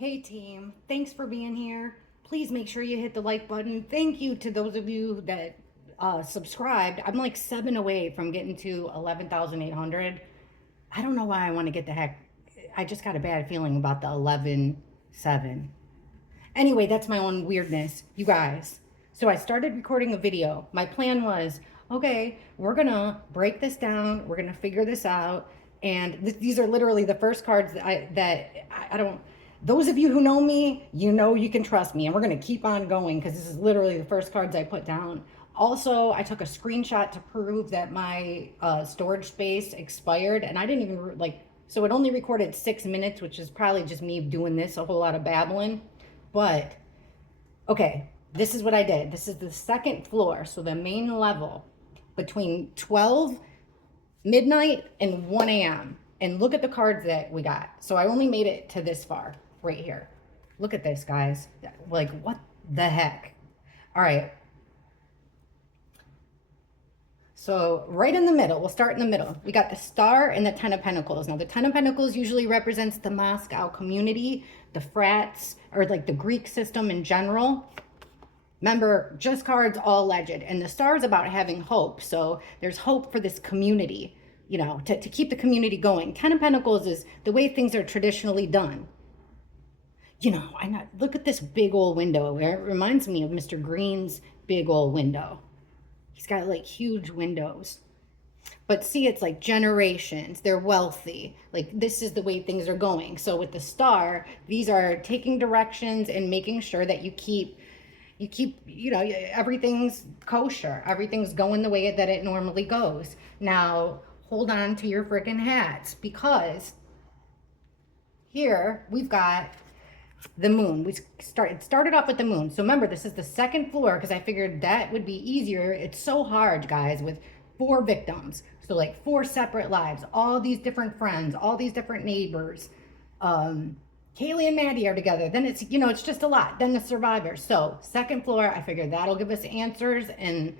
Hey team, thanks for being here. Please make sure you hit the like button. Thank you to those of you that subscribed. I'm like 7 away from getting to 11,800. I don't know why I want to get the heck. I just got a bad feeling about the 11,7. Anyway, that's my own weirdness, you guys. So I started recording a video. My plan was, okay, we're gonna break this down. We're gonna figure this out. And these are literally the first cards that I don't. Those of you who know me, you know you can trust me, and we're gonna keep on going because this is literally the first cards I put down. Also, I took a screenshot to prove that my storage space expired, and I didn't even like. So it only recorded 6 minutes, which is probably just me doing this a whole lot of babbling. But okay, this is what I did. This is the second floor, so the main level between 12 midnight and 1 a.m. And look at the cards that we got. So I only made it to this far right here. Look at this, guys. Like, what the heck? All right. So right in the middle, we'll start in the middle. We got the Star and the Ten of Pentacles. Now the Ten of Pentacles usually represents the Moscow community, the frats, or like the Greek system in general. Remember, just cards, all legend. And the Star is about having hope. So there's hope for this community, you know, to keep the community going. Ten of Pentacles is the way things are traditionally done. You know, look at this big old window. It reminds me of Mr. Green's big old window. He's got like huge windows. But see, it's like generations. They're wealthy. Like, this is the way things are going. So with the Star, these are taking directions and making sure that you keep, you know, everything's kosher. Everything's going the way that it normally goes. Now, hold on to your freaking hats, because here we've got the moon. It started off with the moon. So remember, this is the second floor because I figured that would be easier. It's so hard, guys, with 4 victims. So like 4 separate lives, all these different friends, all these different neighbors. Kaylee and Maddie are together. Then it's, you know, it's just a lot. Then the survivors. So second floor, I figured that'll give us answers, and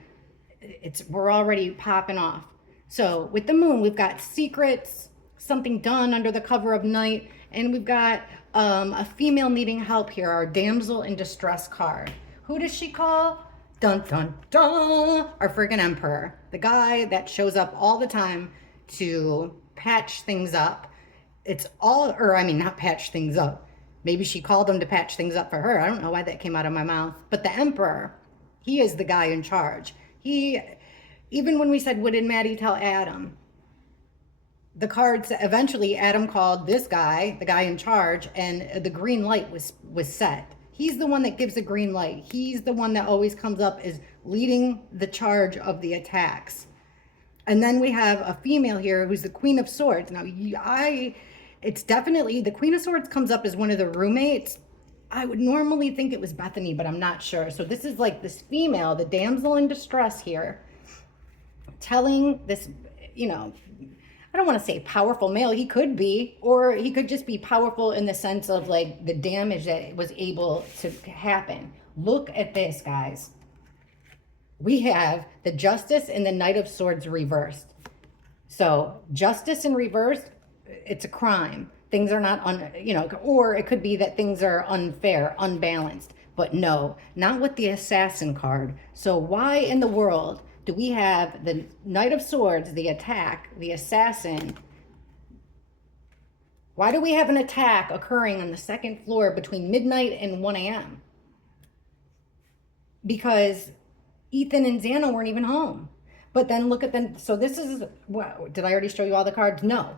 we're already popping off. So with the moon, we've got secrets, something done under the cover of night, and we've got a female needing help here, our damsel in distress card. Who does she call? Dun dun dun! Our friggin' emperor, the guy that shows up all the time to patch things up. It's all, or I mean, not patch things up. Maybe she called him to patch things up for her. I don't know why that came out of my mouth. But the emperor, he is the guy in charge. Even when we said, what did Maddie tell Adam? The cards, eventually Adam called this guy, the guy in charge, and the green light was set. He's the one that gives the green light. He's the one that always comes up as leading the charge of the attacks. And then we have a female here who's the Queen of Swords. Now, it's definitely, the Queen of Swords comes up as one of the roommates. I would normally think it was Bethany, but I'm not sure. So this is like this female, the damsel in distress here, telling this, you know, I don't want to say powerful male. He could be, or he could just be powerful in the sense of like the damage that was able to happen. Look at this, guys. We have the Justice and the Knight of Swords reversed. So Justice in reverse, it's a crime. Things are not, you know, or it could be that things are unfair, unbalanced. But no, not with the Assassin card. So why in the world do we have the Knight of Swords, the attack, the Assassin? Why do we have an attack occurring on the second floor between midnight and 1 a.m.? Because Ethan and Xana weren't even home. But then look at them. So this is, wow, did I already show you all the cards? No.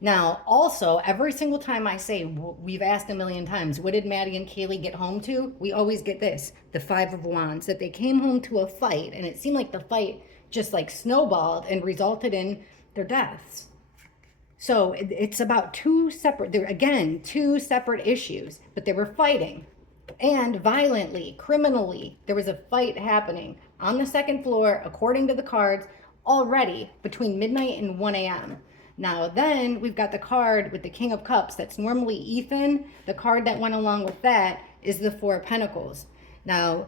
Now, also, every single time I say, we've asked a million times, what did Maddie and Kaylee get home to? We always get this, the 5 of Wands, that they came home to a fight, and it seemed like the fight just like snowballed and resulted in their deaths. So it's about 2 separate issues, but they were fighting, and violently, criminally. There was a fight happening on the second floor, according to the cards, already between midnight and 1 a.m. Now then we've got the card with the King of Cups. That's normally Ethan. The card that went along with that is the 4 of Pentacles. Now,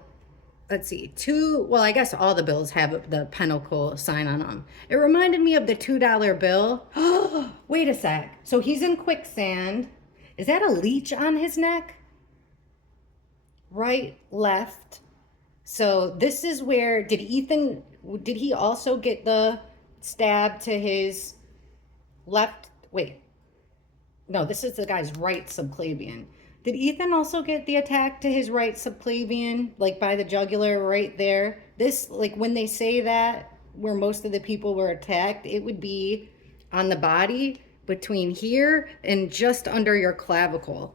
let's see, well, I guess all the bills have the pentacle sign on them. It reminded me of the $2 bill. Wait a sec. So he's in quicksand. Is that a leech on his neck? Right, left. So this is where, did he also get the stab to his left? Wait, no, this is the guy's right subclavian. Did Ethan also get the attack to his right subclavian, like by the jugular right there? This, like when they say that, where most of the people were attacked, it would be on the body between here and just under your clavicle.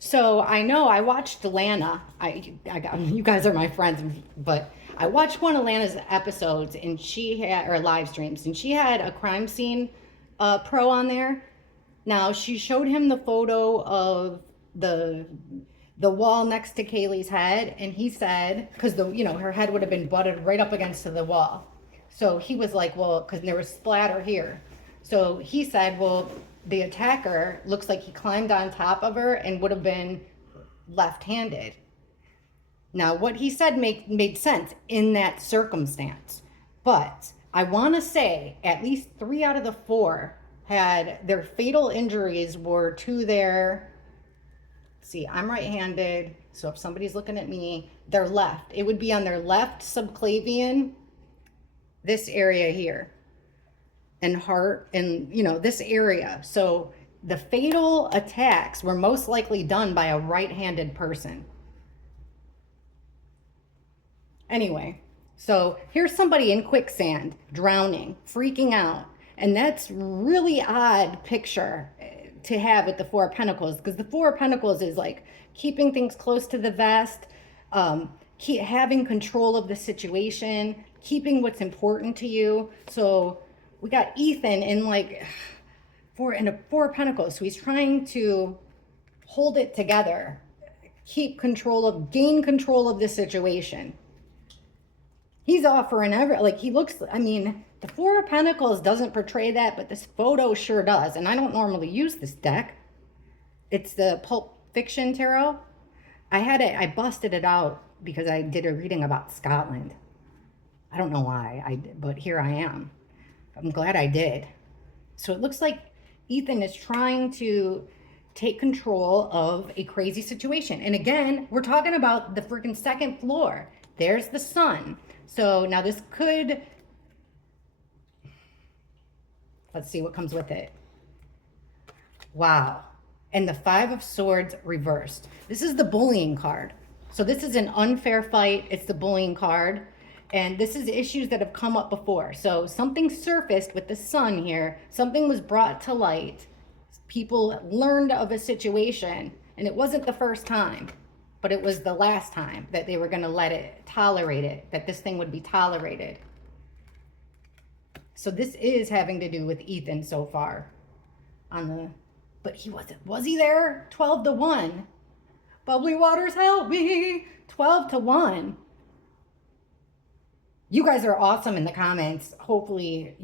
So I know I watched Lana. You guys are my friends, but I watched one of Lana's episodes and she had, or live streams, and she had a crime scene pro on there. Now she showed him the photo of the wall next to Kaylee's head, and he said, because her head would have been butted right up against the wall. So he was like, well, because there was splatter here. So he said, well, the attacker looks like he climbed on top of her and would have been left-handed. Now, what he said made sense in that circumstance. But I want to say at least 3 out of the 4 had their fatal injuries were to their, see, I'm right-handed, so if somebody's looking at me, their left. It would be on their left subclavian, this area here, and heart, and this area. So the fatal attacks were most likely done by a right-handed person. Anyway, so here's somebody in quicksand, drowning, freaking out. And that's really odd picture to have with the 4 of Pentacles, because the 4 of Pentacles is like keeping things close to the vest, having control of the situation, keeping what's important to you. So we got Ethan in like in a 4 of Pentacles. So he's trying to hold it together, gain control of the situation. He's offering he looks, I mean, the 4 of Pentacles doesn't portray that, but this photo sure does. And I don't normally use this deck. It's the Pulp Fiction Tarot. I busted it out because I did a reading about Scotland. I don't know why, but here I am. I'm glad I did. So it looks like Ethan is trying to take control of a crazy situation. And again, we're talking about the freaking 2nd floor. There's the sun. So now this could, let's see what comes with it. Wow. And the 5 of Swords reversed. This is the bullying card. So this is an unfair fight. It's the bullying card. And this is issues that have come up before. So something surfaced with the sun here. Something was brought to light. People learned of a situation. And it wasn't the first time, but it was the last time that they were going to tolerate it, that this thing would be tolerated. So this is having to do with Ethan so far. But he wasn't, was he there? 12-1. Bubbly waters, help me. 12-1. You guys are awesome in the comments. Hopefully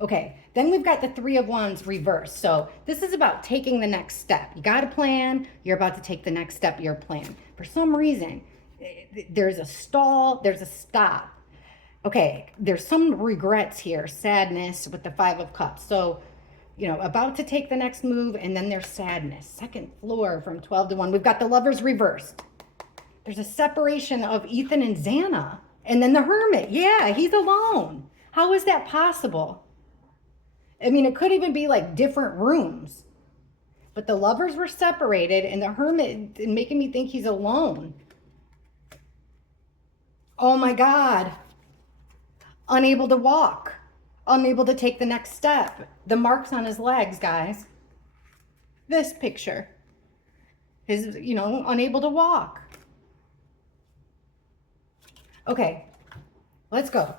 okay. Then we've got the 3 of Wands reversed. So this is about taking the next step. You got a plan. You're about to take the next step of your plan. For some reason, there's a stall. There's a stop. Okay. There's some regrets here. Sadness with the 5 of Cups. So, about to take the next move, and then there's sadness. 2nd floor from 12-1. We've got the Lovers reversed. There's a separation of Ethan and Xana. And then the Hermit. Yeah, he's alone. How is that possible? I mean, it could even be like different rooms. But the Lovers were separated, and the Hermit is making me think he's alone. Oh my God. Unable to walk. Unable to take the next step. The marks on his legs, guys. This picture. His, unable to walk. Okay, let's go.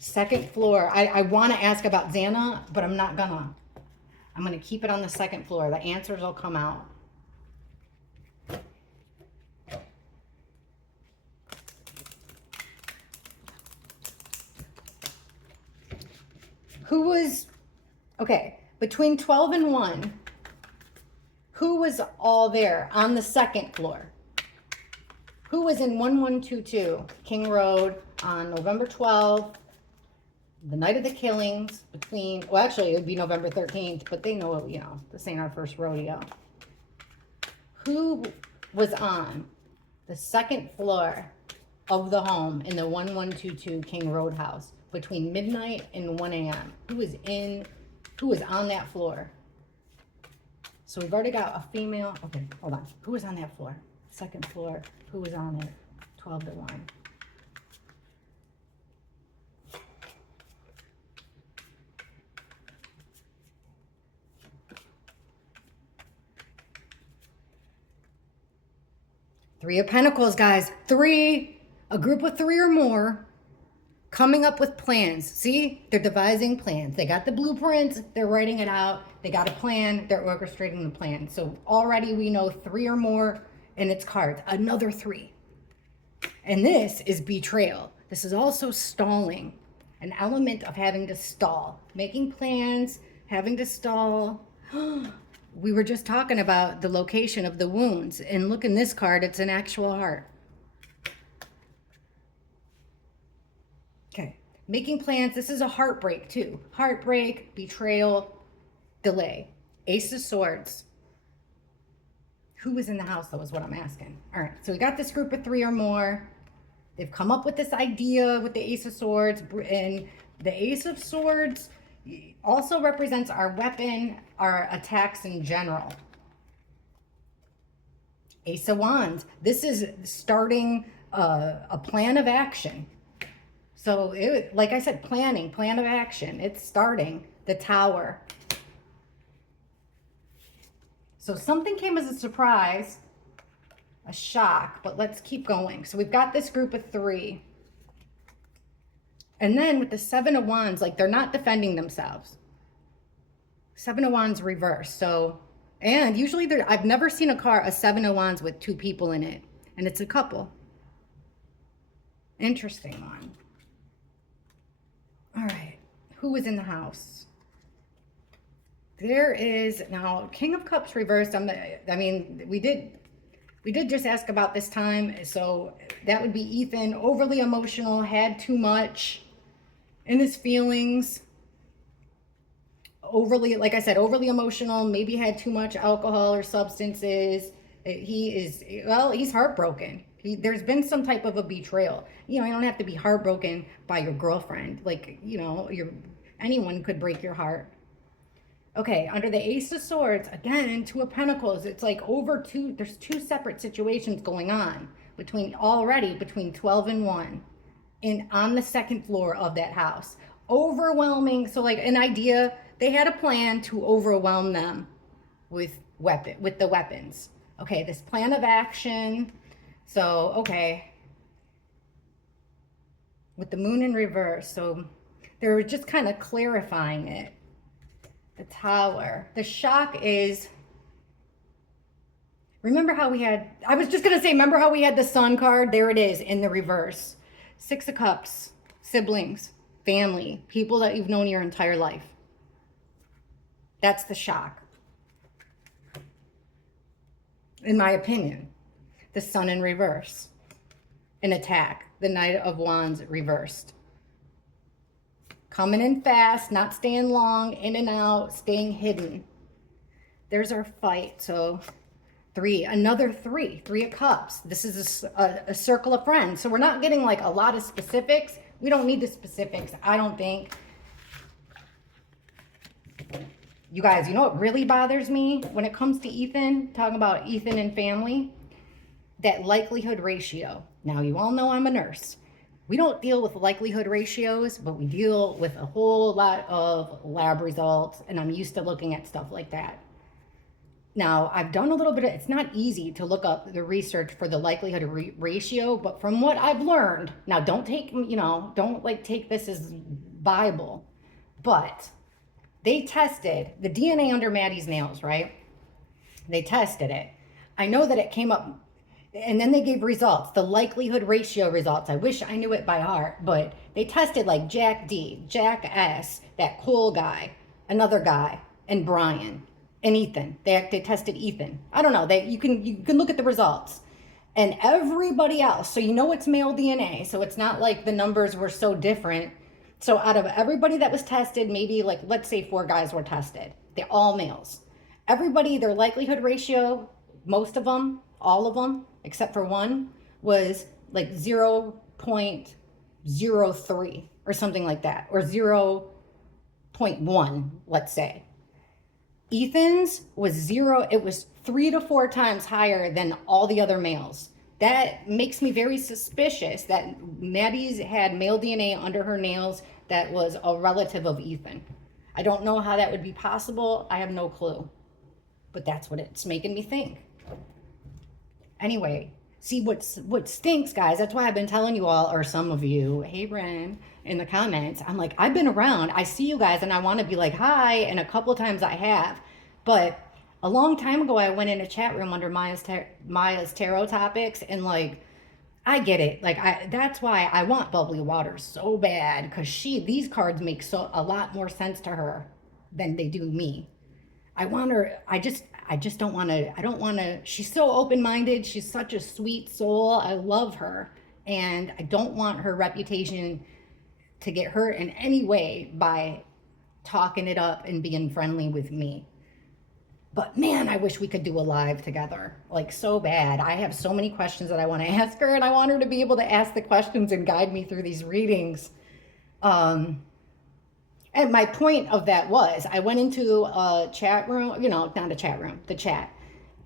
2nd floor. I want to ask about Xana, but I'm not gonna. I'm gonna keep it on the 2nd floor. The answers will come out. Between 12 and 1, who was all there on the 2nd floor? Who was in 1122 King Road on November 12th? the night of the killings between, well, actually, it would be November 13th, but they know, you know, this ain't our first rodeo. Who was on the second floor of the home in the 1122 King Road house between midnight and 1 a.m.? Who was on that floor? So we've already got a female. Okay, hold on. Who was on that floor? Second floor. Who was on it? 12 to 1. Three of Pentacles, guys. Three, a group of three or more coming up with plans. See, they're devising plans. They got the blueprints, they're writing it out. They got a plan, they're orchestrating the plan. So already we know three or more in its cards. Another three. And this is betrayal. This is also stalling. An element of having to stall. Making plans, having to stall. We were just talking about the location of the wounds. And look in this card, it's an actual heart. Okay, making plans. This is a heartbreak too. Heartbreak, betrayal, delay. Ace of Swords. Who was in the house, though, is what I'm asking. All right, so we got this group of three or more. They've come up with this idea with the Ace of Swords. And the Ace of Swords also represents our weapon, our attacks in general. Ace of Wands. This is starting a plan of action. So, like I said, planning, plan of action. It's starting. The Tower. So something came as a surprise, a shock, but let's keep going. So we've got this group of three. And then with the Seven of Wands, like they're not defending themselves. Seven of Wands reverse. So, and usually I've never seen a Seven of Wands with two people in it. And it's a couple. Interesting one. All right. Who was in the house? There is now King of Cups reversed. I mean, we did just ask about this time. So that would be Ethan, overly emotional, had too much in his feelings. Overly, like I said, overly emotional, maybe had too much alcohol or substances. He's heartbroken. There's been some type of a betrayal. You know, you don't have to be heartbroken by your girlfriend. Like, you know, anyone could break your heart. Okay, under the Ace of Swords, again, Two of Pentacles, it's like there's two separate situations going on between 12 and 1 on the second floor of that house. Overwhelming, so like an idea, they had a plan to overwhelm them with the weapons. Okay, this plan of action. So, okay. With the Moon in reverse, so they're just kind of clarifying it. The Tower. The shock is, remember how we had the Sun card? There it is in the reverse. Six of Cups, siblings, family, people that you've known your entire life. That's the shock. In my opinion. The Sun in reverse. An attack. The Knight of Wands reversed. Coming in fast, not staying long, in and out, staying hidden. There's our fight. So another three of Cups. This is a circle of friends. So we're not getting like a lot of specifics. We don't need the specifics, I don't think. You guys, you know what really bothers me when it comes to Ethan, talking about Ethan and family? That likelihood ratio. Now, you all know I'm a nurse. We don't deal with likelihood ratios, but we deal with a whole lot of lab results, and I'm used to looking at stuff like that. Now, I've done a little bit it's not easy to look up the research for the likelihood ratio, but from what I've learned, now don't take this as Bible, but they tested the DNA under Maddie's nails, right? They tested it. I know that it came up. And then they gave results, the likelihood ratio results. I wish I knew it by heart, but they tested like Jack D, Jack S, that Cole guy, another guy, and Brian, and Ethan. They tested Ethan. I don't know. You can look at the results. And everybody else, so you know it's male DNA, so it's not like the numbers were so different. So out of everybody that was tested, maybe like, let's say 4 guys were tested. They're all males. Everybody, their likelihood ratio, most of them, all of them, except for one, was like 0.03 or something like that, or 0.1, let's say. Ethan's was 0. It was 3 to 4 times higher than all the other males. That makes me very suspicious that Maddie's had male DNA under her nails that was a relative of Ethan. I don't know how that would be possible. I have no clue. But that's what it's making me think. Anyway, see what stinks, guys. That's why I've been telling you all, or some of you, hey, Ren, in the comments. I'm like, I've been around. I see you guys, and I want to be like, hi. And a couple of times I have. But a long time ago, I went in a chat room under Maya's tarot topics, and like, I get it. Like, that's why I want bubbly water so bad, because these cards make a lot more sense to her than they do me. I want her. I just don't want to. I don't want to. She's so open-minded. She's such a sweet soul. I love her, and I don't want her reputation to get hurt in any way by talking it up and being friendly with me. But man, I wish we could do a live together, like so bad. I have so many questions that I want to ask her, and I want her to be able to ask the questions and guide me through these readings. And my point of that was, I went into a chat room, not a chat room, the chat,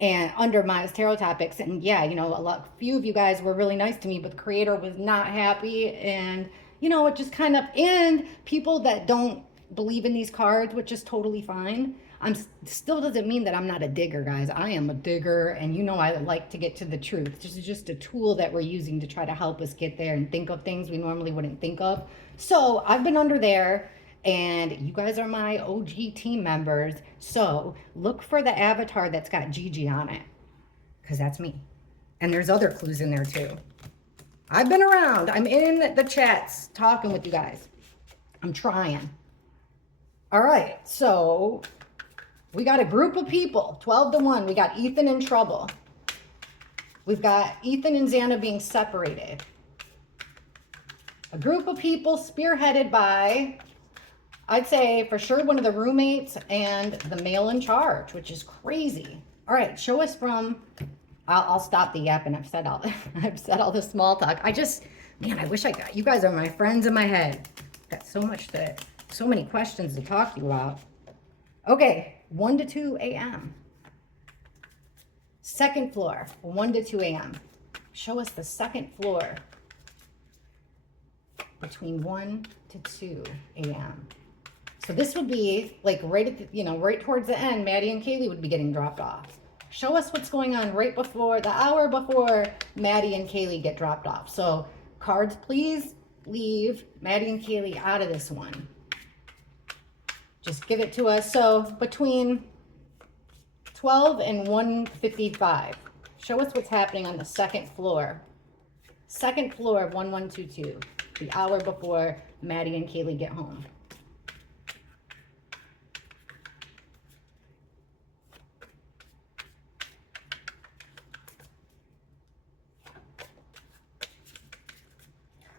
and under Maya's tarot topics, and yeah, a few of you guys were really nice to me, but the creator was not happy, and it just kind of, and people that don't believe in these cards, which is totally fine. Still doesn't mean that I'm not a digger, guys. I am a digger, and I like to get to the truth. This is just a tool that we're using to try to help us get there and think of things we normally wouldn't think of. So I've been under there, and you guys are my OG team members. So look for the avatar that's got Gigi on it, because that's me. And there's other clues in there too. I've been around. I'm in the chats talking with you guys. I'm trying. All right, so we got a group of people, 12-1. We got Ethan in trouble. We've got Ethan and Xana being separated. A group of people spearheaded by, I'd say for sure, one of the roommates and the male in charge, which is crazy. All right, show us from, I'll stop the yapping. I've said all the small talk. Man, I wish I got, you guys are my friends in my head. Got so many questions to talk to you about. Okay. 1 to 2 a.m. Second floor, 1 to 2 a.m. Show us the second floor between 1 to 2 a.m. So this would be like right at the, right towards the end, Maddie and Kaylee would be getting dropped off. Show us what's going on right before, the hour before Maddie and Kaylee get dropped off. So cards, please leave Maddie and Kaylee out of this one. Just give it to us. So between 12 and 1:55, show us what's happening on the second floor. Second floor of 1122, the hour before Maddie and Kaylee get home.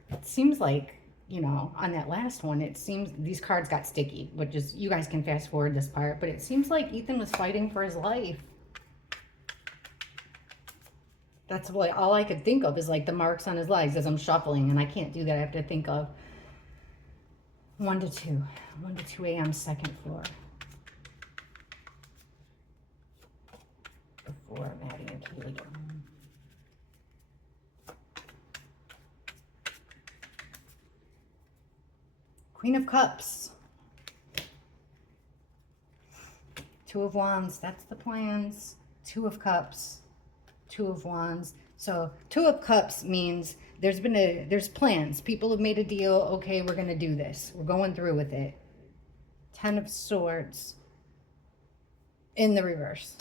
It seems like, on that last one, it seems these cards got sticky, which is, you guys can fast forward this part, but it seems like Ethan was fighting for his life. That's what all I could think of is like the marks on his legs as I'm shuffling, and I can't do that. I have to think of 1 to 2 a.m. second floor. Before Maddie and Kaylee get home. Queen of Cups. 2 of Wands, that's the plans. 2 of Cups, 2 of Wands. So 2 of Cups means there's plans. People have made a deal. Okay, we're going to do this. We're going through with it. 10 of Swords in the reverse.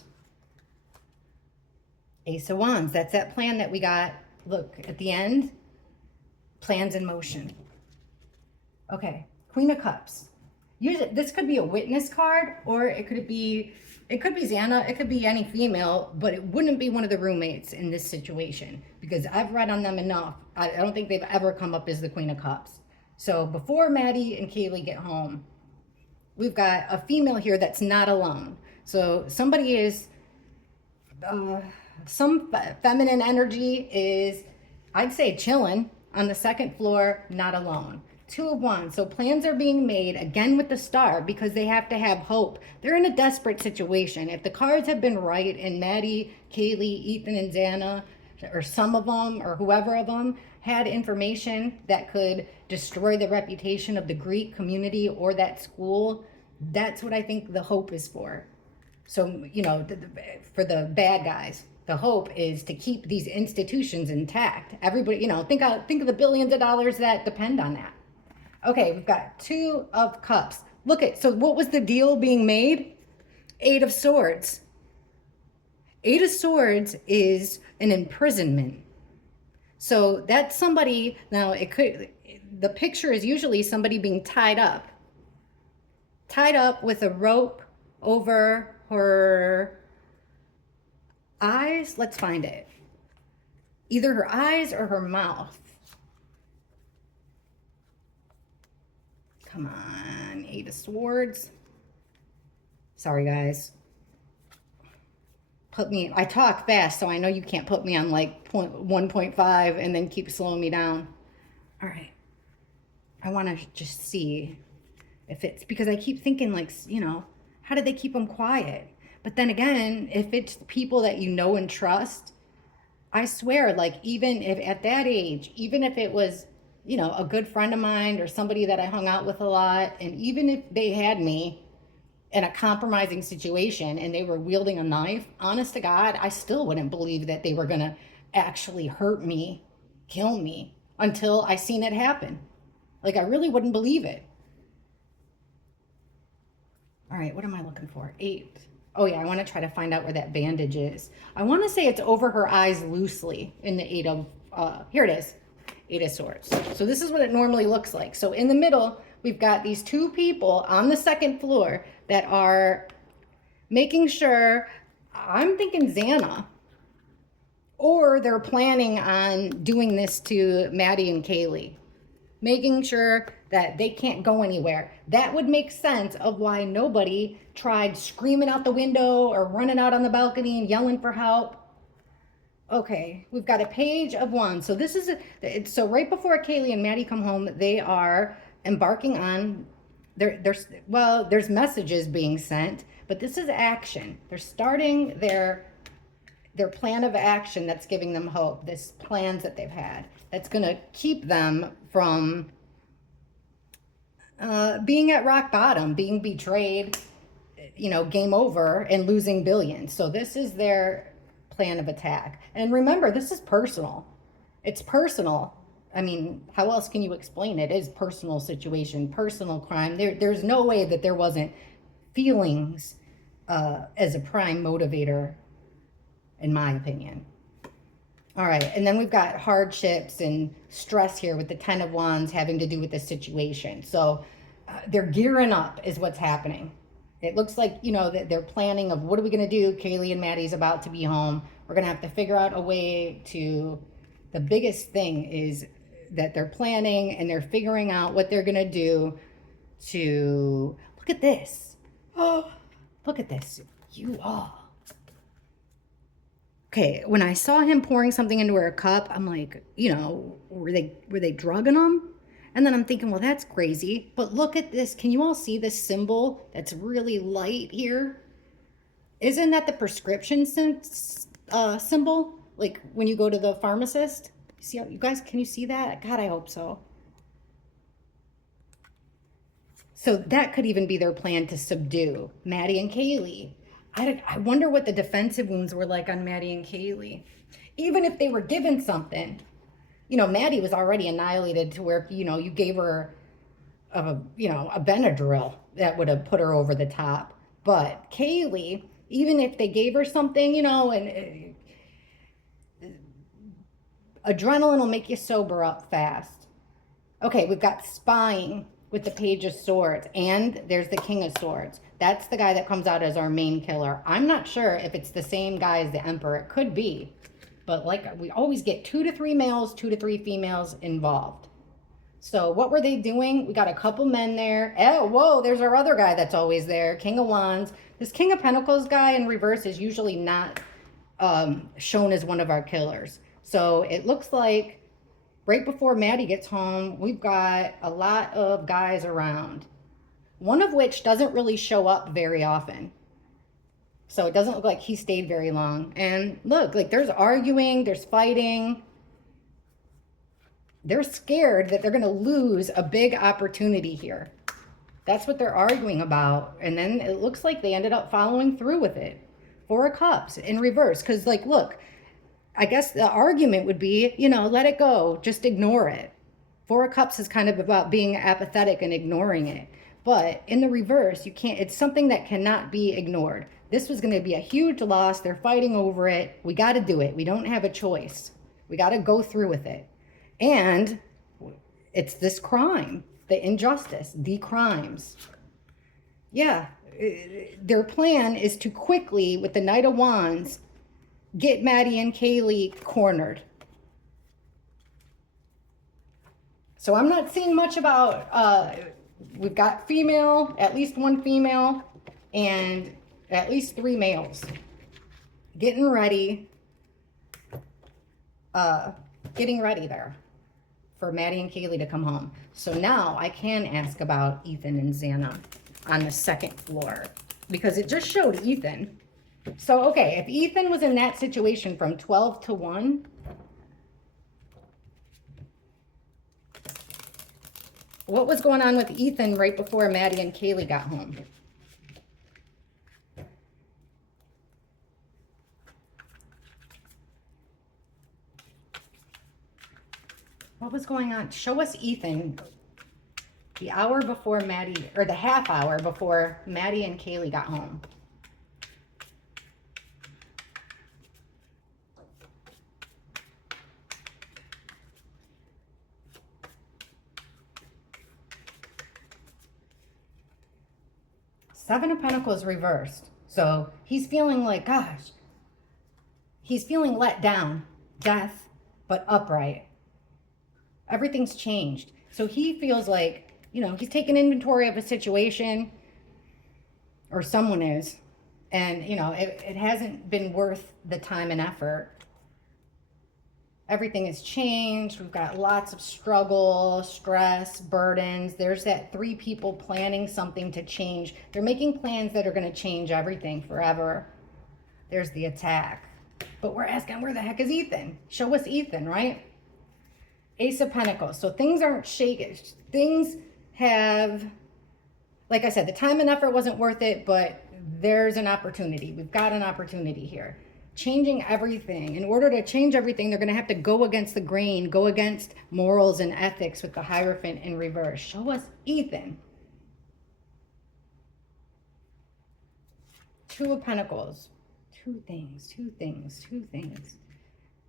Ace of Wands, that's that plan that we got. Look, at the end, plans in motion. Okay, Queen of Cups. This could be a witness card, or it could be Xana, it could be any female, but it wouldn't be one of the roommates in this situation, because I've read on them enough. I don't think they've ever come up as the Queen of Cups. So before Maddie and Kaylee get home, we've got a female here that's not alone. So somebody is, some feminine energy is, I'd say, chilling on the second floor, not alone. Two of Wands. So plans are being made again with the star because they have to have hope. They're in a desperate situation. If the cards have been right and Maddie, Kaylee, Ethan, and Xana, or some of them, or whoever of them, had information that could destroy the reputation of the Greek community or that school, that's what I think the hope is for. So, you know, for the bad guys, the hope is to keep these institutions intact. Everybody, you know, think of the billions of dollars that depend on that. Okay, we've got Two of Cups. Look at, so what was the deal being made? Eight of Swords. Eight of Swords is an imprisonment. So that's somebody, now it could, the picture is usually somebody being tied up with a rope over her eyes. Let's find it. Either her eyes or her mouth. Come on, Eight of Swords. Sorry, guys. I talk fast, so I know you can't put me on like 1.5 and then keep slowing me down. All right. I want to just see if it's, because I keep thinking like, you know, how did they keep them quiet? But then again, if it's people that you know and trust, I swear, like, even if at that age, even if it was, you know, a good friend of mine or somebody that I hung out with a lot, and even if they had me in a compromising situation and they were wielding a knife, honest to God, I still wouldn't believe that they were going to actually hurt me, kill me, until I seen it happen. Like, I really wouldn't believe it. All right, what am I looking for? Eight. Oh yeah, I want to try to find out where that bandage is. I want to say it's over her eyes loosely in the Eight of, here it is, Eight of Swords. So this is what it normally looks like. So in the middle, we've got these two people on the second floor that are making sure, I'm thinking Xana, or they're planning on doing this to Maddie and Kaylee, making sure that they can't go anywhere. That would make sense of why nobody tried screaming out the window or running out on the balcony and yelling for help. Okay, we've got a Page of Wands. So this is, so right before Kaylee and Maddie come home, they are embarking on, there's messages being sent, but this is action. They're starting their plan of action that's giving them hope, this plans that they've had, that's gonna keep them from being at rock bottom, being betrayed, you know, game over and losing billions. So this is their plan of attack. And remember, this is personal. It's personal. I mean, how else can you explain it? It is personal situation, personal crime. There's no way that there wasn't feelings as a prime motivator, in my opinion. All right, and then we've got hardships and stress here with the Ten of Wands having to do with the situation. So they're gearing up is what's happening. It looks like, you know, that they're planning of what are we going to do? Kaylee and Maddie's about to be home. We're going to have to figure out a way to, the biggest thing is that they're planning and they're figuring out what they're going to do to, look at this. Oh, look at this. You all. Okay, when I saw him pouring something into her cup, I'm like, you know, were they drugging him? And then I'm thinking, well, that's crazy. But look at this. Can you all see this symbol that's really light here? Isn't that the prescription symbol? Like when you go to the pharmacist? See how, you guys, can you see that? God, I hope so. So that could even be their plan to subdue Maddie and Kaylee. I wonder what the defensive wounds were like on Maddie and Kaylee. Even if they were given something, you know, Maddie was already annihilated to where, you know, you gave her a Benadryl that would have put her over the top. But Kaylee, even if they gave her something, you know, and adrenaline will make you sober up fast. Okay, we've got spying with the Page of Swords, and there's the King of Swords. That's the guy that comes out as our main killer. I'm not sure if it's the same guy as the Emperor. It could be, but like we always get 2 to 3 males, 2 to 3 females involved. So what were they doing? We got a couple men there. Oh, whoa, there's our other guy that's always there, King of Wands. This King of Pentacles guy in reverse is usually not shown as one of our killers. So it looks like right before Maddie gets home, we've got a lot of guys around, one of which doesn't really show up very often. So it doesn't look like he stayed very long. And look, like there's arguing, there's fighting. They're scared that they're going to lose a big opportunity here. That's what they're arguing about. And then it looks like they ended up following through with it. Four of Cups in reverse. Because, like, look, I guess the argument would be, you know, let it go. Just ignore it. Four of Cups is kind of about being apathetic and ignoring it. But in the reverse, you can't, it's something that cannot be ignored. This was going to be a huge loss. They're fighting over it. We got to do it. We don't have a choice. We got to go through with it. And it's this crime, the injustice, the crimes. Yeah, their plan is to quickly, with the Knight of Wands, get Maddie and Kaylee cornered. So I'm not seeing much about, we've got female, at least one female, and at least 3 males. Getting ready there for Maddie and Kaylee to come home. So now I can ask about Ethan and Xana on the second floor because it just showed Ethan. So, okay, if Ethan was in that situation from 12 to 1, what was going on with Ethan right before Maddie and Kaylee got home? What was going on? Show us Ethan the hour before Maddie, or the half hour before Maddie and Kaylee got home. Seven of Pentacles reversed. So he's feeling like, gosh, he's feeling let down, death, but upright. Everything's changed. So he feels like, you know, he's taking inventory of a situation, or someone is, and, you know, it hasn't been worth the time and effort. Everything has changed. We've got lots of struggle, stress, burdens. There's that 3 people planning something to change. They're making plans that are going to change everything forever. There's the attack. But we're asking, where the heck is Ethan? Show us Ethan, right? Ace of Pentacles. So things aren't shaken. Things have, like I said, the time and effort wasn't worth it, but there's an opportunity. We've got an opportunity here. Changing everything. In order to change everything, they're going to have to go against the grain, go against morals and ethics with the Hierophant in reverse. Show us Ethan. 2 of Pentacles. Two things.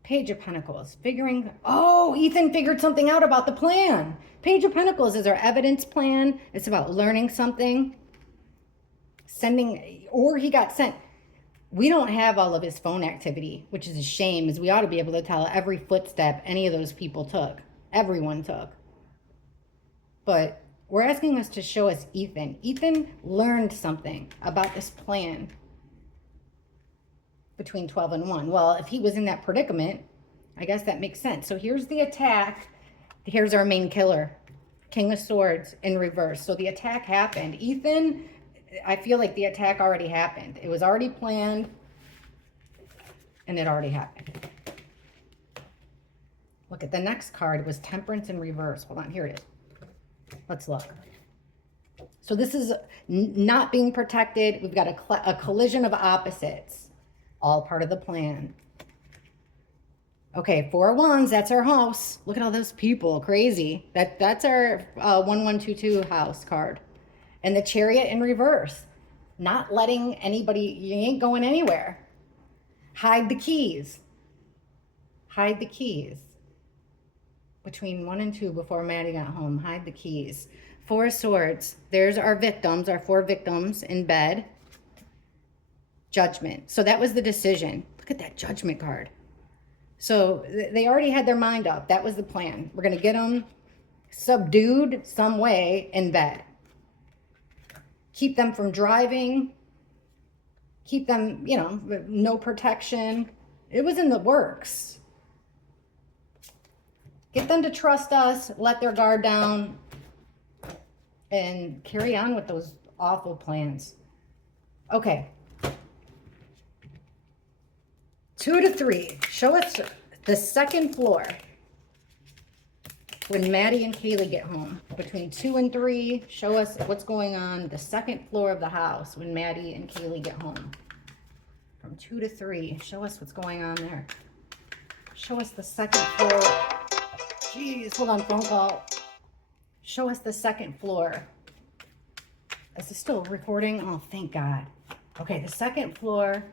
Page of Pentacles, figuring, oh, Ethan figured something out about the plan. Page of Pentacles is our evidence plan. It's about learning something, sending, or he got sent. We don't have all of his phone activity, which is a shame, as we ought to be able to tell every footstep any of those people took, everyone took. But we're asking us to show us Ethan. Ethan learned something about this plan between 12 and 1. Well, if he was in that predicament, I guess that makes sense. So here's the attack. Here's our main killer, King of Swords in reverse. So the attack happened. Ethan, I feel like the attack already happened. It was already planned, and it already happened. Look at the next card. It was Temperance in reverse. Hold on, here it is. Let's look. So this is not being protected. We've got a collision of opposites. All part of the plan. Okay, 4 of Wands, that's our house. Look at all those people, crazy. That's our 1122 house card. And the Chariot in reverse. Not letting anybody, you ain't going anywhere. Hide the keys. Hide the keys. Between 1 and 2 before Maddie got home, hide the keys. 4 of Swords, there's our victims, our 4 victims in bed. Judgment. So that was the decision. Look at that Judgment card. So they already had their mind up. That was the plan. We're going to get them. subdued some way in bed. Keep them from driving. Keep them, you know, no protection. It was in the works. Get them to trust us, let their guard down, and carry on with those awful plans. Okay. 2 to 3. Show us the second floor when Maddie and Kaylee get home. Between 2 and 3, show us what's going on the second floor of the house when Maddie and Kaylee get home. From 2 to 3, show us what's going on there. Show us the second floor. Jeez, hold on, phone call. Show us the second floor. Is this still recording? Oh, thank God. Okay, the second floor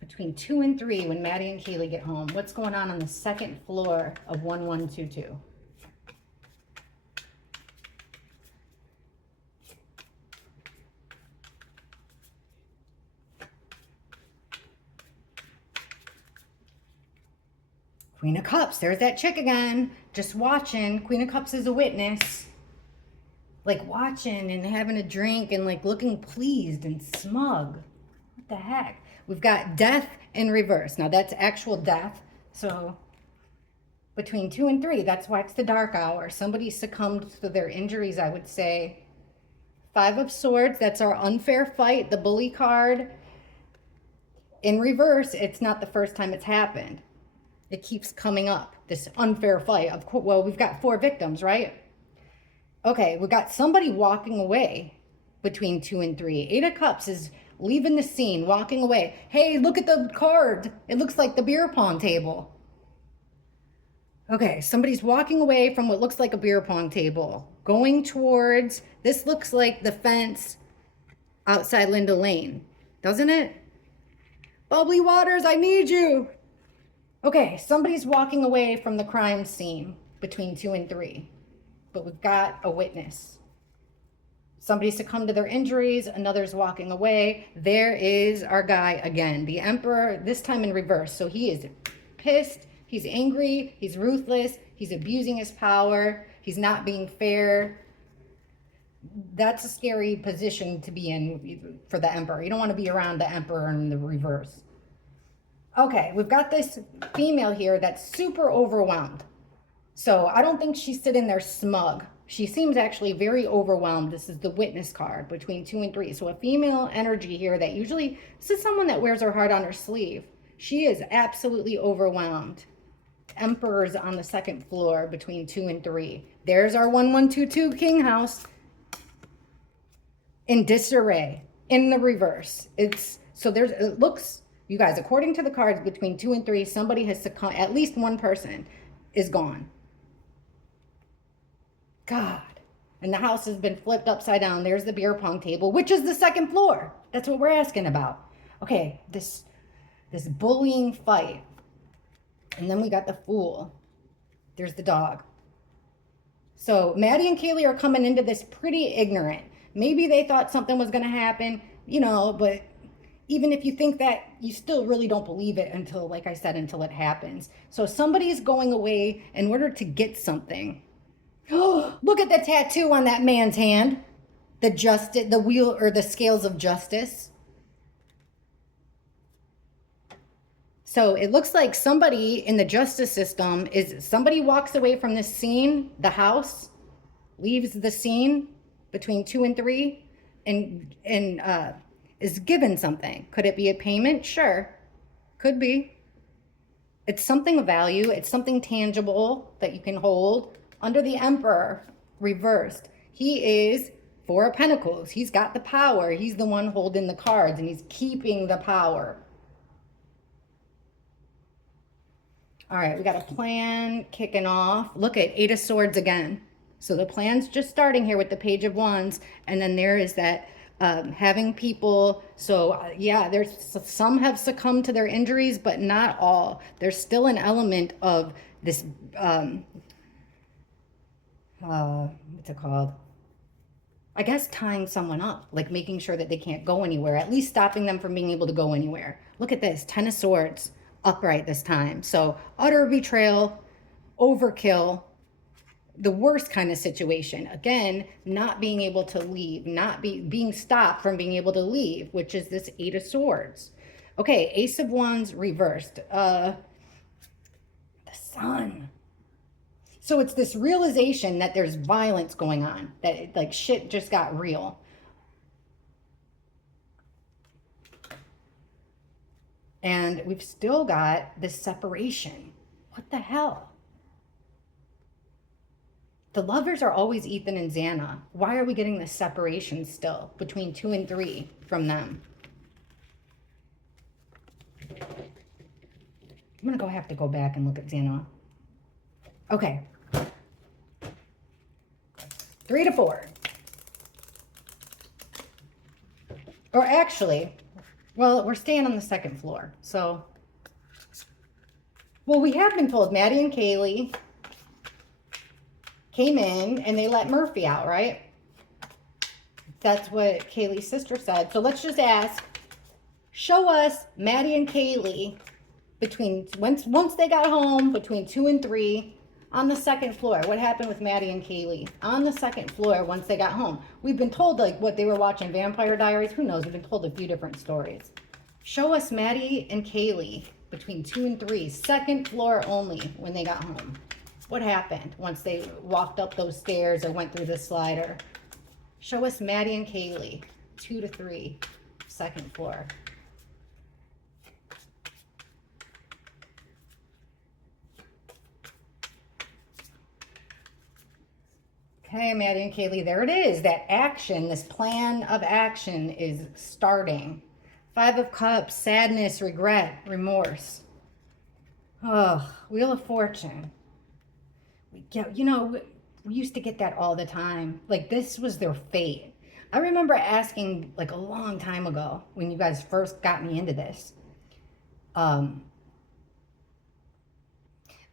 between 2 and 3 when Maddie and Kaylee get home. What's going on the second floor of 1122? Queen of Cups, there's that chick again, just watching. Queen of Cups is a witness. Like watching and having a drink and like looking pleased and smug. What the heck? We've got death in reverse. Now that's actual death. So between 2 and 3, that's why it's the dark hour. Somebody succumbed to their injuries, I would say. 5 of Swords, that's our unfair fight, the bully card. In reverse, it's not the first time it's happened. It keeps coming up, this unfair fight. Of course, well, we've got 4 victims, right? Okay, we've got somebody walking away between 2 and 3. 8 of Cups is leaving the scene, walking away. Hey, look at the card. It looks like the beer pong table. Okay, somebody's walking away from what looks like a beer pong table, going towards, this looks like the fence outside Linda Lane, doesn't it? Bubbly Waters, I need you. Okay, somebody's walking away from the crime scene between 2 and 3, but we've got a witness. Somebody succumbed to their injuries, another's walking away. There is our guy again, the Emperor, this time in reverse. So he is pissed, he's angry, he's ruthless, he's abusing his power, he's not being fair. That's a scary position to be in for the Emperor. You don't want to be around the Emperor in the reverse. Okay, we've got this female here that's super overwhelmed. So I don't think she's sitting there smug. She seems actually very overwhelmed. This is the witness card between 2 and 3. So a female energy here that usually, this is someone that wears her heart on her sleeve. She is absolutely overwhelmed. Emperor's on the second floor between 2 and 3. There's our 1122 King House in disarray, in the reverse. It's, so there's, it looks, you guys, according to the cards, between 2 and 3, somebody has succumbed, at least one person is gone. God. And the house has been flipped upside down. There's the beer pong table, which is the second floor. That's what we're asking about. Okay, this bullying fight. And then we got the Fool. There's the dog. So Maddie and Kaylee are coming into this pretty ignorant. Maybe they thought something was going to happen, you know, but even if you think that, you still really don't believe it until, like I said, until it happens. So somebody's going away in order to get something. Oh, look at the tattoo on that man's hand. The wheel or the scales of justice. So it looks like somebody in the justice system somebody walks away from this scene, the house, leaves the scene between 2 and 3 and is given something. Could it be a payment? Sure. Could be. It's something of value. It's something tangible that you can hold. Under the Emperor, reversed, he is 4 of Pentacles. He's got the power. He's the one holding the cards, and he's keeping the power. All right, we got a plan kicking off. Look at 8 of Swords again. So the plan's just starting here with the Page of Wands, and then there is that having people. So yeah, there's some have succumbed to their injuries, but not all. There's still an element of this. What's it called? I guess tying someone up, like making sure that they can't go anywhere, at least stopping them from being able to go anywhere. Look at this, 10 of Swords, upright this time. So utter betrayal, overkill, the worst kind of situation. Again, not being able to leave, being stopped from being able to leave, which is this Eight of Swords. Okay, Ace of Wands reversed. The Sun. So it's this realization that there's violence going on, that like shit just got real. And we've still got this separation. What the hell? The lovers are always Ethan and Xana. Why are we getting this separation still between 2 and 3 from them? I'm gonna have to go back and look at Xana. Okay. 3 to 4. Or actually, well, we're staying on the second floor. So, well, we have been told Maddie and Kaylee came in and they let Murphy out, right? That's what Kaylee's sister said. So let's just ask, show us Maddie and Kaylee between, once they got home, between 2 and 3 on the second floor. What happened with Maddie and Kaylee on the second floor once they got home? We've been told like what they were watching, Vampire Diaries. Who knows? We've been told a few different stories. Show us Maddie and Kaylee between 2 and 3, second floor only, when they got home. What happened once they walked up those stairs or went through the slider? Show us Maddie and Kaylee, 2 to 3, second floor. Okay, Maddie and Kaylee, there it is. That action, this plan of action is starting. 5 of Cups, sadness, regret, remorse. Oh, Wheel of Fortune. You know, we used to get that all the time. Like, this was their fate. I remember asking, like, a long time ago, when you guys first got me into this,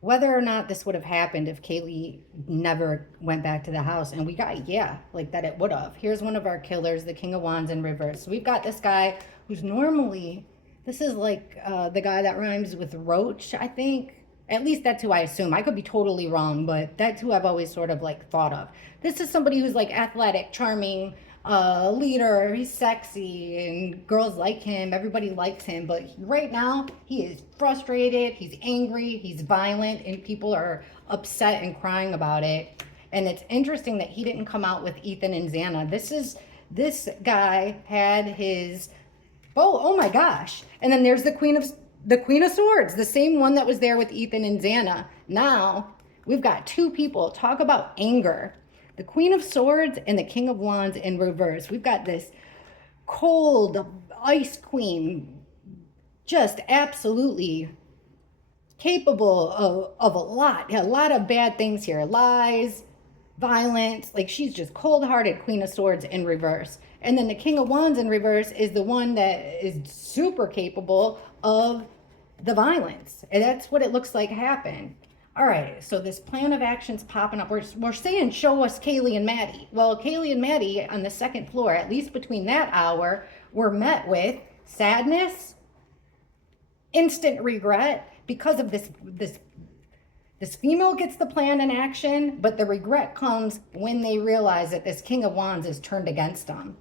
whether or not this would have happened if Kaylee never went back to the house. And we got, yeah, like that it would have. Here's one of our killers, the King of Wands in reverse. So we've got this guy who's normally, this is like the guy that rhymes with Roach, I think. At least that's who I assume. I could be totally wrong, but that's who I've always sort of like thought of. This is somebody who's like athletic, charming, leader. He's sexy and girls like him. Everybody likes him. But right now he is frustrated. He's angry. He's violent, and people are upset and crying about it. And it's interesting that he didn't come out with Ethan and Xana. This guy had his, oh my gosh. And then there's the Queen of Swords, the same one that was there with Ethan and Xana. Now we've got 2 people. Talk about anger. The Queen of Swords and the King of Wands in reverse. We've got this cold ice queen, just absolutely capable of a lot of bad things here. Lies, violence, like she's just cold-hearted Queen of Swords in reverse. And then the King of Wands in reverse is the one that is super capable of the violence. And that's what it looks like happened. All right, so this plan of action's popping up. We're saying show us Kaylee and Maddie. Well, Kaylee and Maddie on the second floor, at least between that hour, were met with sadness, instant regret, because of this female gets the plan in action, but the regret comes when they realize that this King of Wands is turned against them.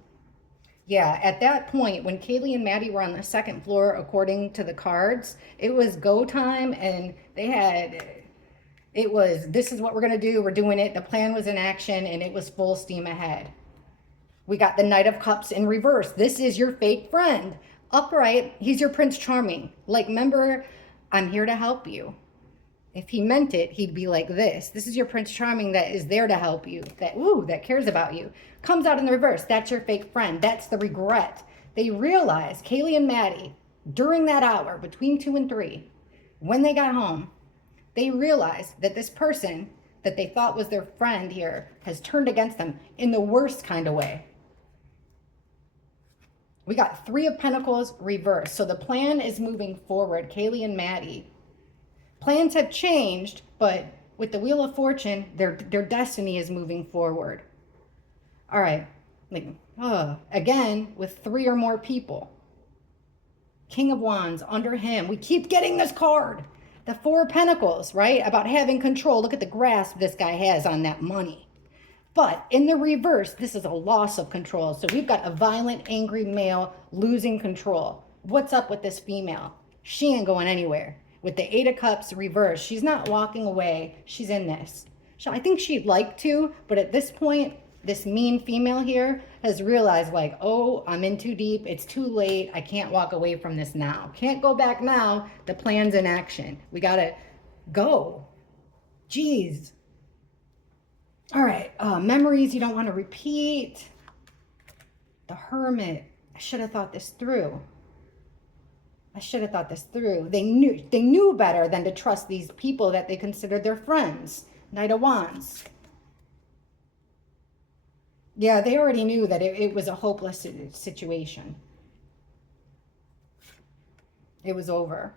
Yeah, at that point, when Kaylee and Maddie were on the second floor, according to the cards, it was go time, and this is what we're going to do. We're doing it. The plan was in action, and it was full steam ahead. We got the Knight of Cups in reverse. This is your fake friend. Upright, he's your Prince Charming. Like, remember, I'm here to help you. If he meant it, he'd be like this. This is your Prince Charming that is there to help you, that cares about you. Comes out in the reverse. That's your fake friend. That's the regret. They realized, Kaylee and Maddie, during that hour, between 2 and 3, when they got home, they realized that this person that they thought was their friend here has turned against them in the worst kind of way. We got 3 of Pentacles reversed. So the plan is moving forward. Kaylee and Maddie. Plans have changed, but with the Wheel of Fortune, their destiny is moving forward. All right. Again, with 3 or more people. King of Wands under him. We keep getting this card. The Four of Pentacles, right? About having control. Look at the grasp this guy has on that money. But in the reverse, this is a loss of control. So we've got a violent, angry male losing control. What's up with this female? She ain't going anywhere. With the Eight of Cups reverse, she's not walking away. She's in this. I think she'd like to, but at this point, this mean female here has realized like, oh, I'm in too deep. It's too late. I can't walk away from this now. Can't go back now. The plan's in action. We got to go. Jeez. All right. Memories you don't want to repeat. The Hermit. I should have thought this through. They knew better than to trust these people that they considered their friends. Knight of Wands. Yeah, they already knew that it was a hopeless situation. It was over.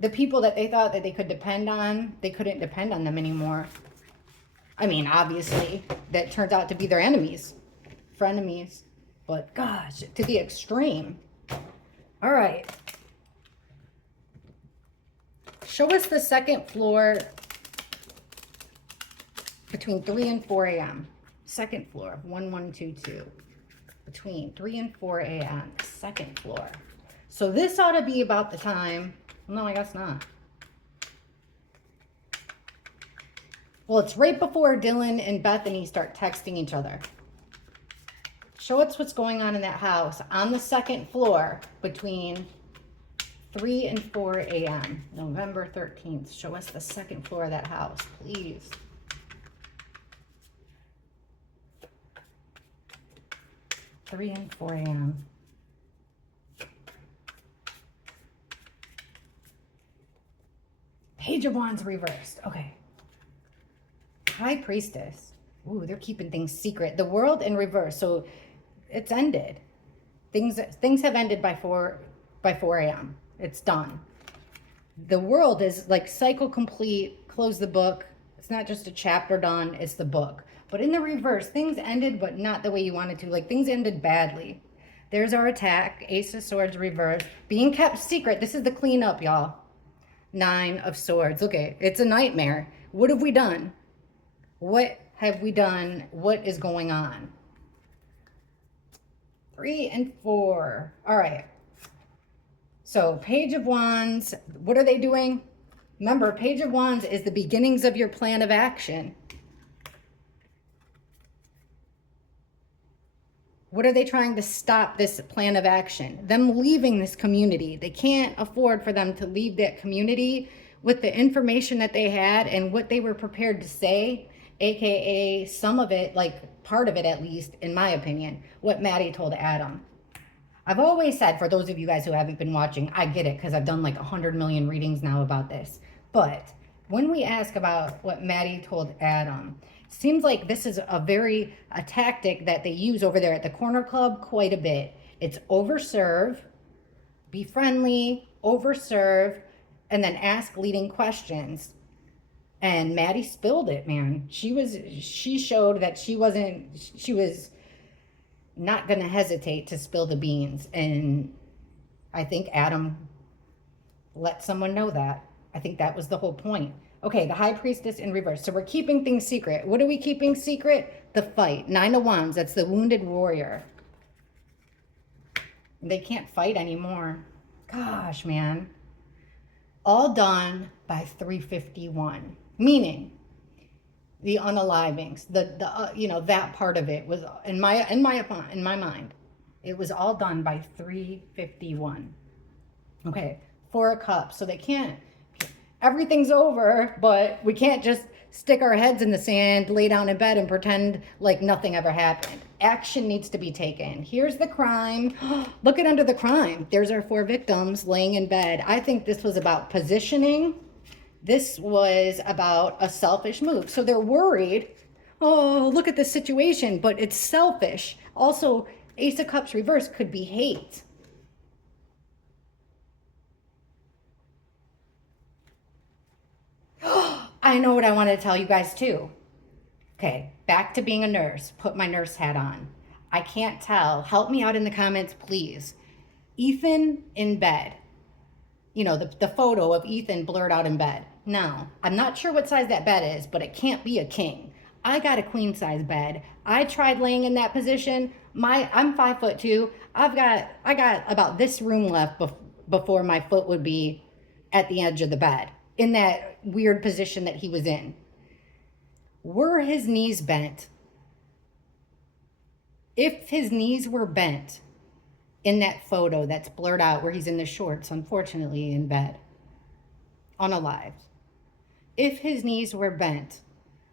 The people that they thought that they could depend on, they couldn't depend on them anymore. I mean, obviously, that turns out to be their enemies, frenemies. But gosh, to the extreme. All right. Show us the second floor between 3 and 4 a.m. Second floor, 1122. Between 3 and 4 a.m. Second floor. So this ought to be about the time. No, I guess not. Well, it's right before Dylan and Bethany start texting each other. Show us what's going on in that house on the second floor between 3 and 4 a.m. November 13th. Show us the second floor of that house, please. Three and 4 a.m. Page of Wands reversed. Okay. High Priestess. Ooh, they're keeping things secret. The World in reverse. So it's ended. Things have ended by 4 a.m. It's done. The World is like cycle complete. Close the book. It's not just a chapter done. It's the book. But in the reverse, things ended, but not the way you wanted to. Like, things ended badly. There's our attack. Ace of Swords reversed. Being kept secret. This is the cleanup, y'all. 9 of Swords. Okay, it's a nightmare. What have we done? What have we done? What is going on? 3 and 4. All right. So, Page of Wands. What are they doing? Remember, Page of Wands is the beginnings of your plan of action. What are they trying to stop this plan of action? Them leaving this community. They can't afford for them to leave that community with the information that they had and what they were prepared to say, aka some of it, like part of it at least, in my opinion, what Maddie told Adam. I've always said, for those of you guys who haven't been watching, I get it because I've done like 100 million readings now about this. But when we ask about what Maddie told Adam, seems like this is a tactic that they use over there at the Corner Club quite a bit. It's overserve, be friendly, overserve, and then ask leading questions. And Maddie spilled it, man. She showed that she was not going to hesitate to spill the beans. And I think Adam let someone know that. I think that was the whole point. Okay, the High Priestess in reverse. So we're keeping things secret. What are we keeping secret? The fight. 9 of Wands. That's the wounded warrior. They can't fight anymore. Gosh, man. All done by 351. Meaning, the unalivings, that part of it was in my mind. It was all done by 351. Okay, 4 of Cups. So they can't. Everything's over, but we can't just stick our heads in the sand, lay down in bed, and pretend like nothing ever happened. Action needs to be taken. Here's the crime. Look at under the crime. There's our 4 victims laying in bed. I think this was about positioning. This was about a selfish move. So they're worried. Oh, look at this situation, but it's selfish. Also, Ace of Cups reverse could be hate. I know what I want to tell you guys too. Okay, back to being a nurse. Put my nurse hat on. I can't tell. Help me out in the comments, please. Ethan in bed. you know, the photo of Ethan blurred out in bed. Now, I'm not sure what size that bed is, but it can't be a king. I got a queen size bed. I tried laying in that position. I'm 5'2". I got about this room left before my foot would be at the edge of the bed in that weird position that he was in. Were his knees bent? If his knees were bent in that photo that's blurred out where he's in the shorts, unfortunately in bed, unalived. If his knees were bent,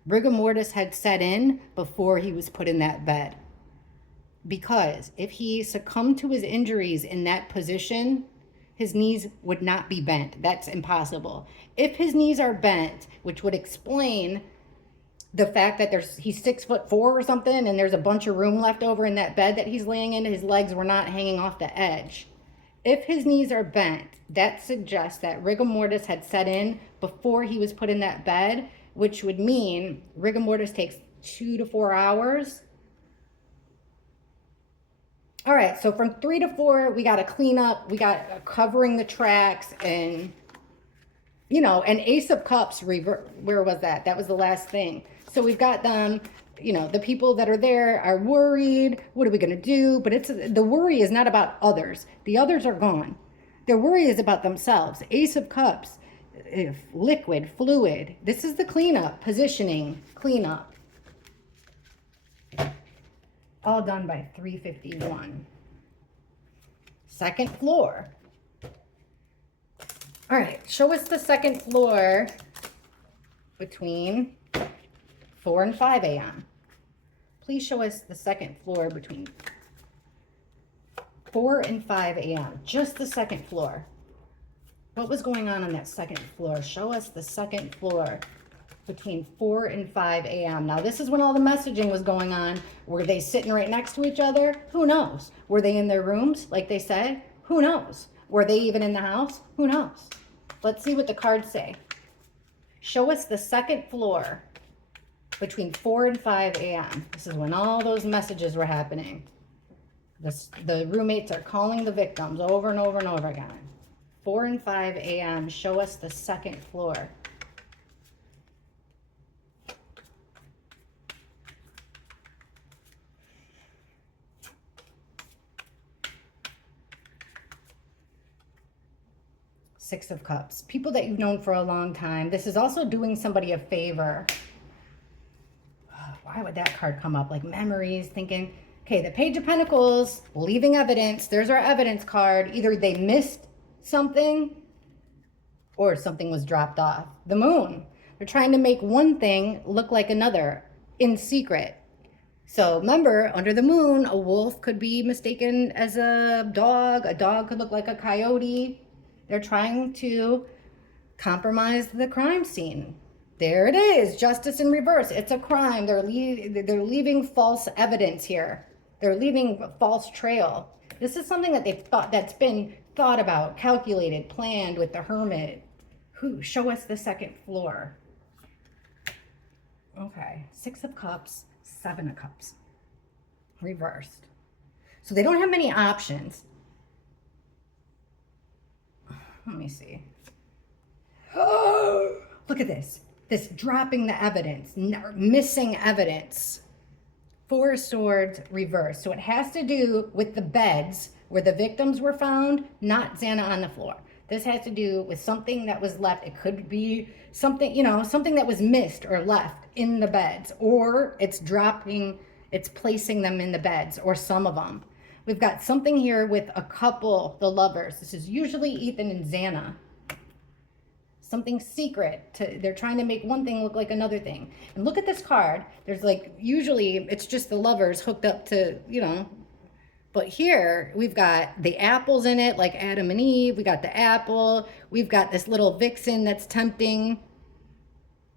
rigor mortis had set in before he was put in that bed. Because if he succumbed to his injuries in that position, his knees would not be bent. That's impossible. If his knees are bent, which would explain the fact that he's 6'4" or something, and there's a bunch of room left over in that bed that he's laying in, his legs were not hanging off the edge. If his knees are bent, that suggests that rigor mortis had set in before he was put in that bed, which would mean rigor mortis takes 2 to 4 hours. All right, so from 3 to 4, we got to clean up, we got covering the tracks, and, you know, and Ace of Cups, where was that? That was the last thing. So we've got them, you know, the people that are there are worried. What are we going to do? But the worry is not about others. The others are gone. Their worry is about themselves. Ace of Cups, liquid, fluid. This is the cleanup, positioning, cleanup. All done by 3:51. Second floor. All right, show us the second floor between 4 and 5 a.m. Please show us the second floor between 4 and 5 a.m. Just the second floor. What was going on that second floor? Show us the second floor between 4 and 5 a.m. Now, this is when all the messaging was going on. Were they sitting right next to each other? Who knows? Were they in their rooms, like they said? Who knows? Were they even in the house? Who knows? Let's see what the cards say. Show us the second floor between 4 and 5 a.m. This is when all those messages were happening. The roommates are calling the victims over and over and over again. 4 and 5 a.m. Show us the second floor. Six of Cups. People that you've known for a long time. This is also doing somebody a favor. Why would that card come up? Like memories, thinking, okay, the Page of Pentacles, leaving evidence. There's our evidence card. Either they missed something or something was dropped off. The Moon. They're trying to make one thing look like another in secret. So remember, under the moon, a wolf could be mistaken as a dog could look like a coyote. They're trying to compromise the crime scene. There it is, justice in reverse. It's a crime. They're leaving false evidence here. They're leaving a false trail. This is something that that's been thought about, calculated, planned with the Hermit. Show us the second floor. Okay, Six of Cups, Seven of Cups, reversed. So they don't have many options. Let me see. Oh, look at this. This dropping the evidence, missing evidence. Four of Swords, reversed. So it has to do with the beds where the victims were found, not Xana on the floor. This has to do with something that was left. It could be something, something that was missed or left in the beds, or it's placing them in the beds, or some of them. We've got something here with a couple, the lovers. This is usually Ethan and Xana. Something secret. They're trying to make one thing look like another thing. And look at this card. There's usually it's just the lovers hooked up to, But here we've got the apples in it, like Adam and Eve. We got the apple. We've got this little vixen that's tempting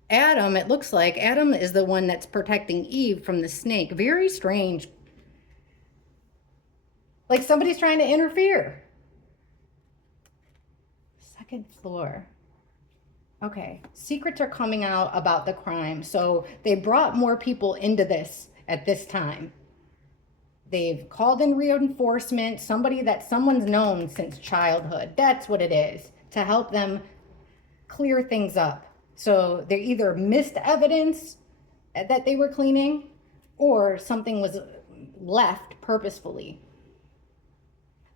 Adam. It looks like Adam is the one that's protecting Eve from the snake. Very strange. Like somebody's trying to interfere. Second floor. Okay, secrets are coming out about the crime. So they brought more people into this at this time. They've called in reinforcement, somebody that someone's known since childhood. That's what it is. to help them clear things up. So they either missed evidence that they were cleaning, or something was left purposefully.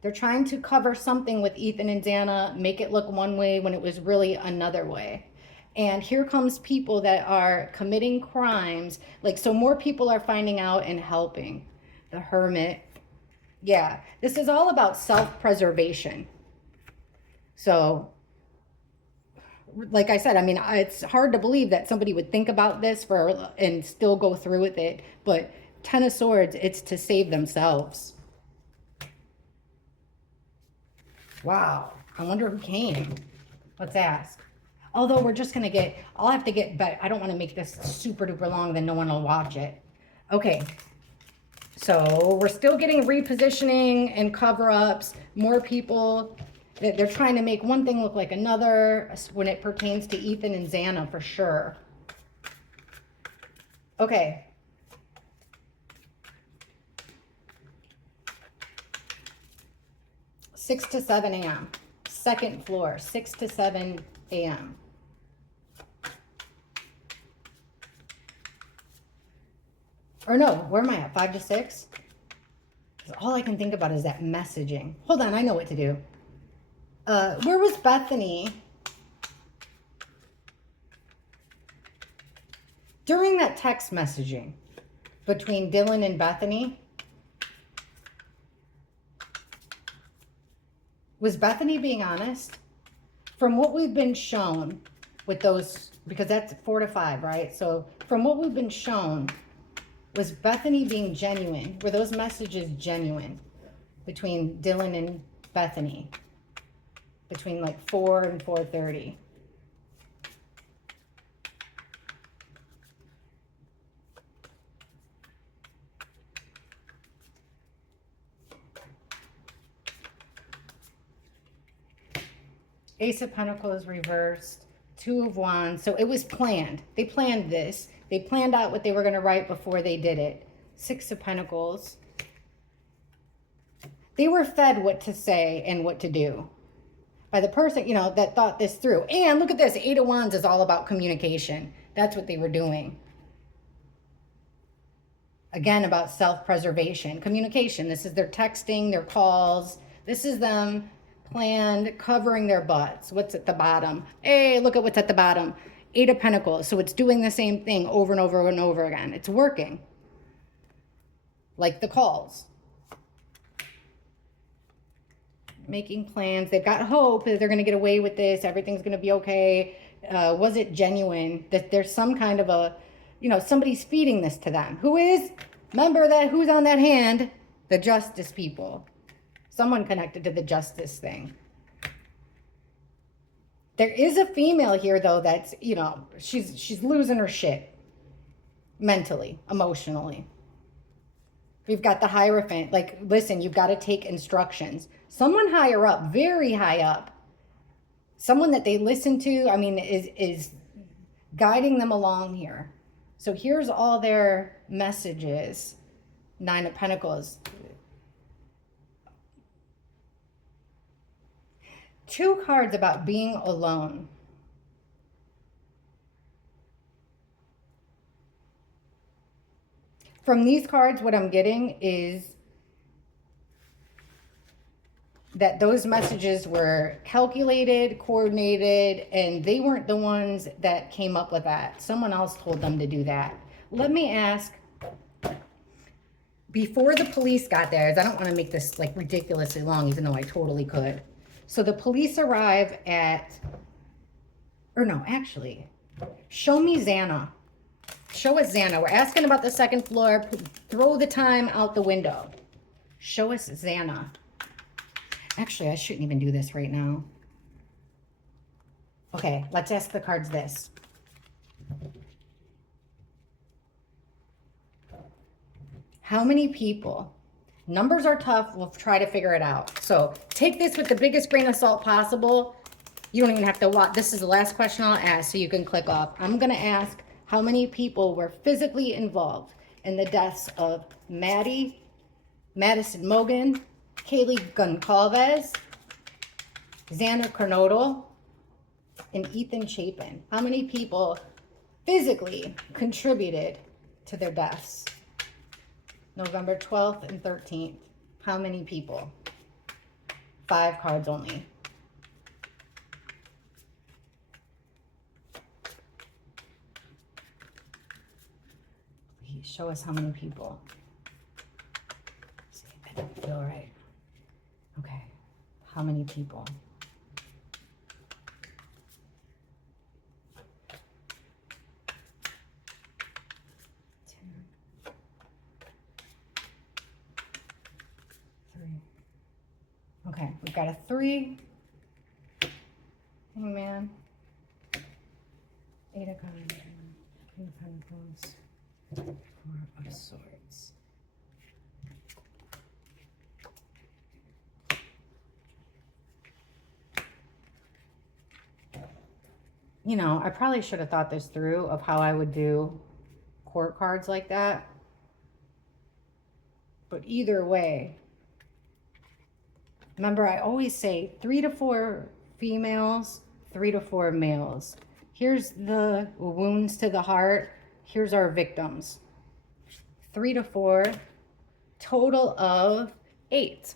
They're trying to cover something with Ethan and Xana, make it look one way when it was really another way. And here comes people that are committing crimes. Like, so more people are finding out and helping. The Hermit. Yeah, this is all about self-preservation. So, like I said, I mean, it's hard to believe that somebody would think about this and still go through with it. But Ten of Swords, it's to save themselves. Wow, I wonder who came. Let's ask. Although we're just going to get, I'll have to get back. I don't want to make this super duper long, then no one will watch it. Okay, so we're still getting repositioning and cover-ups. More people, they're trying to make one thing look like another when it pertains to Ethan and Xana, for sure. Okay. Six to 7 a.m. Second floor, 6 to 7 a.m. Or no, where am I at? 5 to 6? All I can think about is that messaging. Hold on, I know what to do. Where was Bethany during that text messaging between Dylan and Bethany? Was Bethany being honest? From what we've been shown with those, because that's 4 to 5, right? So from what we've been shown, was Bethany being genuine? Were those messages genuine between Dylan and Bethany? Between like 4 and 4:30. Ace of Pentacles reversed. 2 of Wands. So it was planned. They planned this. They planned out what they were going to write before they did it. 6 of Pentacles. They were fed what to say and what to do by the person, you know, that thought this through. And look at this. 8 of Wands is all about communication. That's what they were doing. Again, about self-preservation. Communication. This is their texting, their calls. This is them planned covering their butts. What's at the bottom? Hey, look at what's at the bottom. 8 of Pentacles. So it's doing the same thing over and over and over again. It's working. Like the calls. Making plans. They've got hope that they're going to get away with this. Everything's going to be okay. Was it genuine? That there's some kind of a, you know, somebody's feeding this to them. Who is? Remember that who's on that hand? The justice people. Someone connected to the justice thing. There is a female here, though, that's, you know, she's losing her shit. Mentally, emotionally. We've got the Hierophant. Like, listen, you've got to take instructions. Someone higher up, very high up. Someone that they listen to, I mean, is guiding them along here. So here's all their messages. 9 of Pentacles. 2 cards about being alone. From these cards, what I'm getting is that those messages were calculated, coordinated, and they weren't the ones that came up with that. Someone else told them to do that. Let me ask, before the police got there, as I don't want to make this like ridiculously long, even though I totally could. So the police arrive at, or no, actually, show me Xana. Show us Xana. We're asking about the second floor. Throw the time out the window. Show us Xana. Actually, I shouldn't even do this right now. Okay, let's ask the cards this. How many people? Numbers are tough. We'll try to figure it out. So take this with the biggest grain of salt possible. You don't even have to watch. This is the last question I'll ask, so you can click off. I'm going to ask how many people were physically involved in the deaths of Madison Mogen, Kaylee Goncalves, Xander Kernodle, and Ethan Chapin. How many people physically contributed to their deaths? November 12th and 13th. How many people? 5 cards only. Please show us how many people. See, I don't feel right. Okay. How many people? Okay, we've got a 3. Hangman. 8 of Cups. 3 of Pentacles. 4 of Swords. You know, I probably should have thought this through of how I would do court cards like that. But either way, remember, I always say 3 to 4 females, 3 to 4 males. Here's the wounds to the heart. Here's our victims. 3 to 4, total of 8.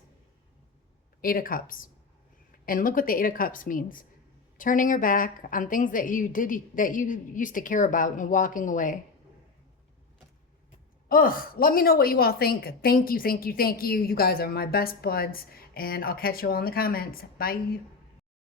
8 of Cups. And look what the 8 of Cups means. Turning your back on things that you used to care about and walking away. Ugh, let me know what you all think. Thank you, thank you, thank you. You guys are my best buds. And I'll catch you all in the comments. Bye.